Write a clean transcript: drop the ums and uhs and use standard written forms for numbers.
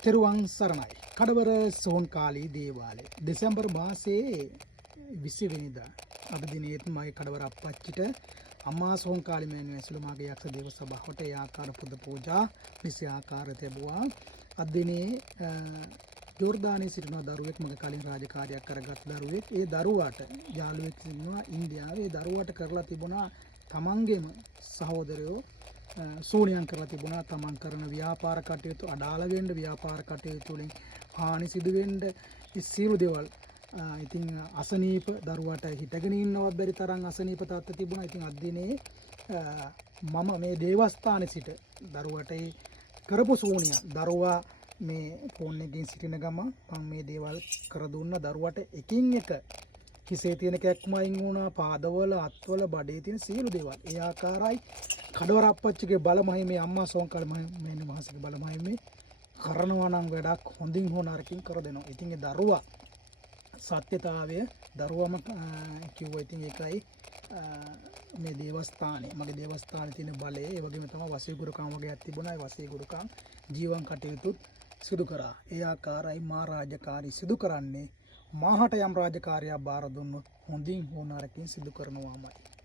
තෙරුවන් සරණයි. කඩවර සෝන්කාලී දේවාලය දෙසැම්බර් මාසයේ 20 වෙනිදා අද දිනේත් මගේ කඩවර අප්පච්චිට අම්මා සෝන්කාලී මෑණියෝ ඇසුළු මාගේ යක්ෂ දේව සභාවට ඒ ආකාර පුද පූජා විසි ආකාර තිබුවා. අද දිනේ ජෝර්දානයේ සිටින දරුවෙක් මගේ කලින් රාජකාරියක් කරගත් දරුවෙක්. ඒ දරුවාට යාළුවෙක් ඉන්නවා ඉන්දියාවේ. ඒ දරුවාට කරලා තිබුණා තමන්ගේම සහෝදරයෝ සෝනියම් කරලා තිබුණා තමන් කරන ව්‍යාපාර කටයුතු අඩාල වෙන්න ව්‍යාපාර කටයුතු වලින් හානි සිදු වෙන්න සියලු දේවල් ඉතින් අසනීප දරුවාට හිටගෙන ඉන්නවත් බැරි තරම් අසනීප තත්ත්ව තිබුණා. ඉතින් අද දිනේ මම මේ දේවස්ථානයේ සිට දරුවාට කරපු සෝනියම් දරුවා මේ ෆෝන් එකකින් සිටින ගම මම මේ දේවල් කර දුන්න දරුවාට එකින් එක කිසේ තියෙන කැක්කම අයින් වුණා පාදවල අත්වල බඩේ තියෙන සියලු දේවල් ඒ ආකාරයි කඩවර අප්පච්චිගේ බලමහිමේ අම්මා සෝන්කාලී මෑණියෝ මහසගේ බලමහිමේ කරනවා නම් වැඩක් හොඳින් හෝ නරකින් කර දෙනවා. ඉතින් ඒ දරුවා සත්‍යතාවය දරුවම කිව්වා. ඉතින් ඒකයි මේ දේවස්ථානේ මගේ දේවස්ථානේ තියෙන බලය ඒ වගේම තමයි වසීගුරුකම් වගේක් තිබුණා. ඒ වසීගුරුකම් ජීවන් කටයුතු සිදු කරා. ඒ ආකාරයි මා රාජකාරී සිදු කරන්නේ මාහට යම් රාජකාරියක් බාර දුන්නොත් හොඳින් හෝ නරකින් සිදු කරනවාමයි.